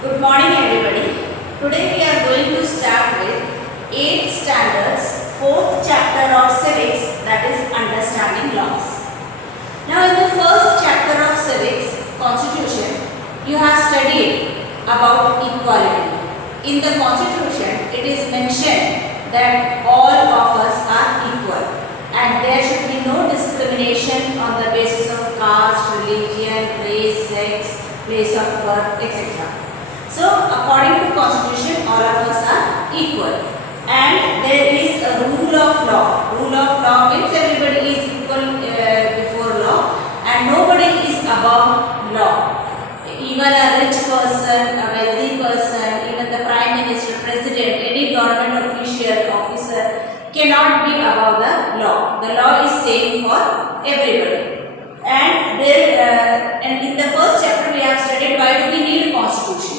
Good morning everybody. Today we are going to start with 8th standards 4th chapter of Civics, that is understanding laws. Now in the first chapter of Civics, Constitution, you have studied about equality. In the Constitution, it is mentioned that all of us are equal and there should be no discrimination on the basis of caste, religion, race, sex, place of birth, etc. So, according to Constitution, all of us are equal, and there is a rule of law. Rule of law means everybody is equal before law, and nobody is above law. Even a rich person, a wealthy person, even the Prime Minister, President, any government official, officer cannot be above the law. The law is same for everybody. And in the first chapter we have studied why do we need Constitution.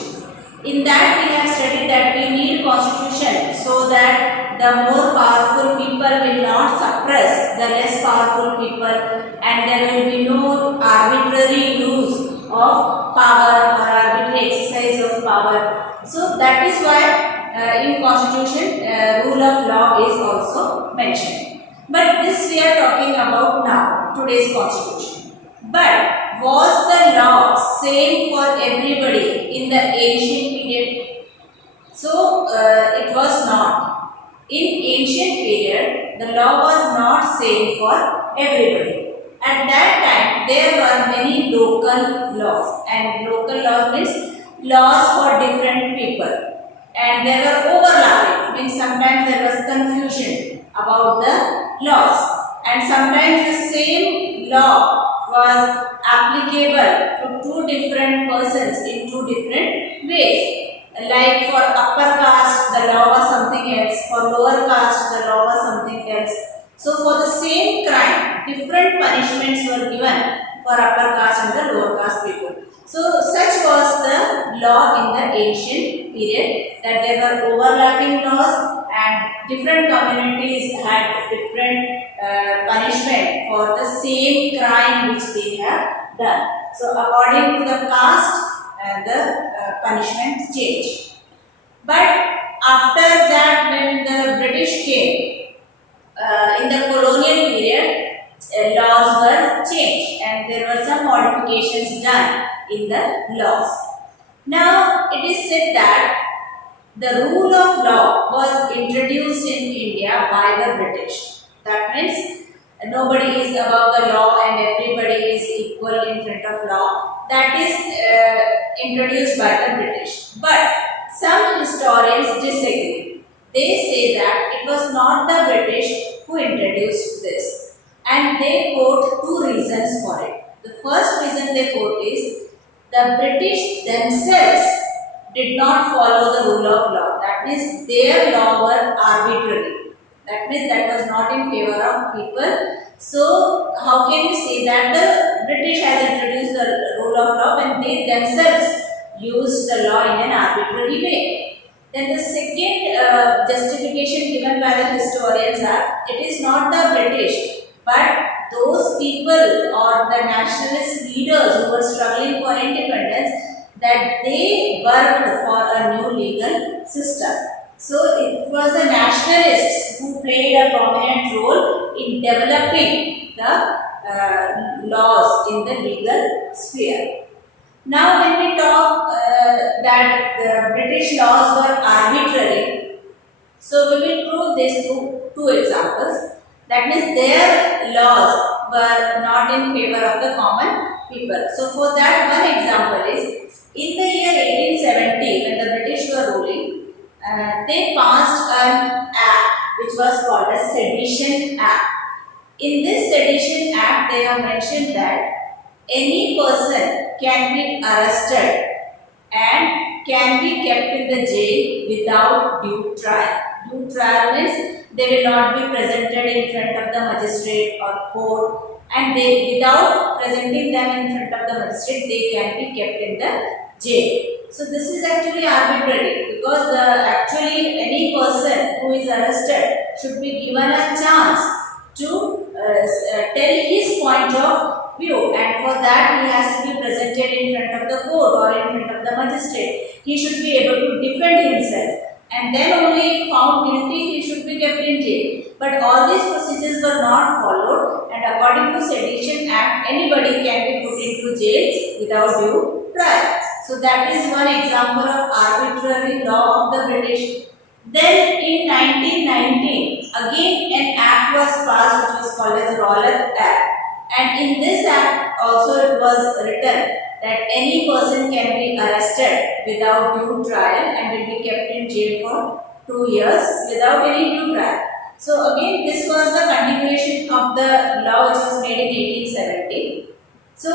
In that we have studied that we need Constitution so that the more powerful people will not suppress the less powerful people, and there will be no arbitrary use of power or arbitrary exercise of power. So that is why in Constitution rule of law is also mentioned. But this we are talking about now, today's Constitution. But was the law same for everybody in the ancient period? So it was not. In ancient period, the law was not same for everybody. At that time, there were many local laws, and local laws means laws for different people, and they were overlapping. Means sometimes there was confusion about the laws, and sometimes the same law was applicable to two different persons in two different ways. Like for upper caste, the law was something else. For lower caste, the law was something else. So for the same crime, different punishments were given for upper caste and the lower caste people. So such was the law in the ancient period, that there were overlapping laws and different communities had different punishment for the same crime which they have done. So according to the caste, the punishment changed. But after that, when the British came, in the colonial period, laws were changed and there were some modifications done in the laws. Now it is said that the rule of law was introduced in India by the British. That means nobody is above the law and everybody is equal in front of law. That is introduced by the British. But some historians disagree. They say that it was not the British who introduced this, and they quote two reasons for it. The first reason they quote is the British themselves did not follow the rule of law. That means their law were arbitrary. That means that was not in favor of people. So how can you say that the British has introduced the rule of law when they themselves used the law in an arbitrary way? Then the second justification given by the historians are, it is not the British but those people or the nationalist leaders who were struggling for independence, that they worked for a new legal system. So it was the nationalists who played a prominent role in developing the laws in the legal sphere. Now when we talk that the British laws were arbitrary, so we will prove this through two examples. That means their laws were not in favor of the common people. So for that, one example is in the year 1870, when the British were ruling, they passed an act which was called as Sedition Act. In this Sedition Act, they have mentioned that any person can be arrested and can be kept in the jail without due trial. Due trial means they will not be presented in front of the magistrate or court, and they, without presenting them in front of the magistrate, they can be kept in the jail. So this is actually arbitrary, because actually any person who is arrested should be given a chance to tell his point of view, and for that he has to be presented in front of the court or in front of the magistrate. he should be able to defend himself, and then only if found guilty he should be kept in jail. But all these procedures were not followed, and according to Sedition Act, anybody can be put into jail without due trial. So that is one example of arbitrary law of the British. Then in 1919, again an act was passed which was called as Rowlatt Act. And in this act also it was written that any person can be arrested without due trial and will be kept in jail for 2 years without any due trial. So again this was the continuation of the law which was made in 1870. So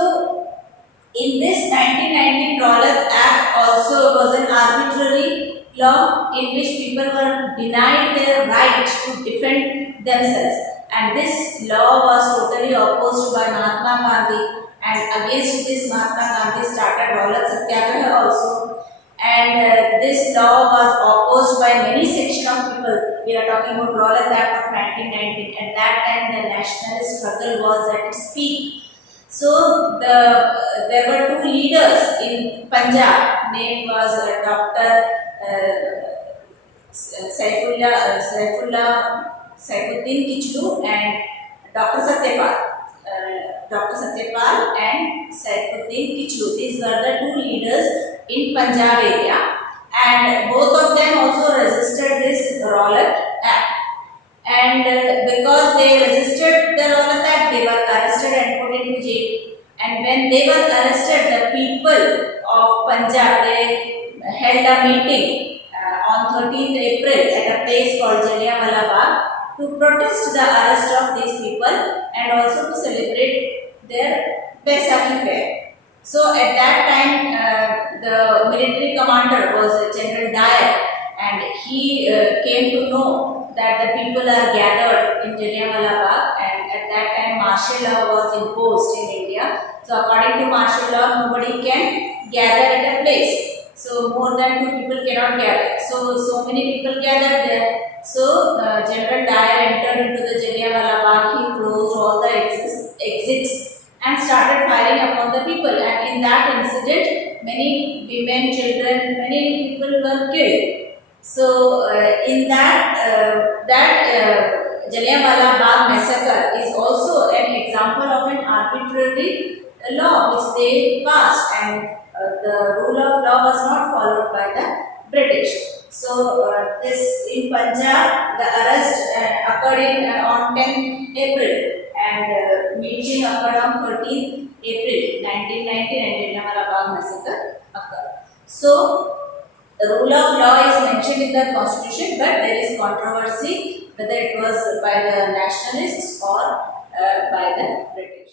in this 1919 Rowlatt Act also was an arbitrary law in which people were denied their right to defend themselves, and this law was totally opposed by Mahatma Gandhi, and against this Mahatma Gandhi started Rowlatt Satyagraha also, and this law was opposed by many section of people. We are talking about Rowlatt Act of 1919, and that time the nationalist struggle was at its peak. So there were two leaders in Punjab. Name was Dr. Saifuddin Kichlu and Dr. Satyapal. Dr. Satyapal and Saifuddin Kichlu. These were the two leaders in Punjab area, and both of them also resisted this Rowlatt Act. And because they resisted the Rowlatt Act, they were arrested and put into jail. And when they were arrested, the people of Punjab, they held a meeting on 13th April at a place called Jallianwala Bagh to protest the arrest of these people and also to celebrate their Baisakhi fair. So at that time, the military commander was General Dyer, and he came to know that the people are gathered in Jallianwala Bagh, and at that time martial law was imposed in India. So according to martial law, nobody can gather at a place. So more than two people cannot gather. So many people gathered there. So General Dyer entered into the Jallianwala Bagh. He closed all the exits and started firing upon the people. And in that incident, many women, children, many people were killed. So in that Jallianwala Bagh massacre is also an example of an arbitrary law which they passed, and the rule of law was not followed by the British. So this in Punjab, the arrest occurred on 10th April, and meeting occurred on 13th April 1919, and Jallianwala Bagh massacre occurred. So the rule of law is mentioned in the constitution, but there is controversy whether it was by the nationalists or by the British.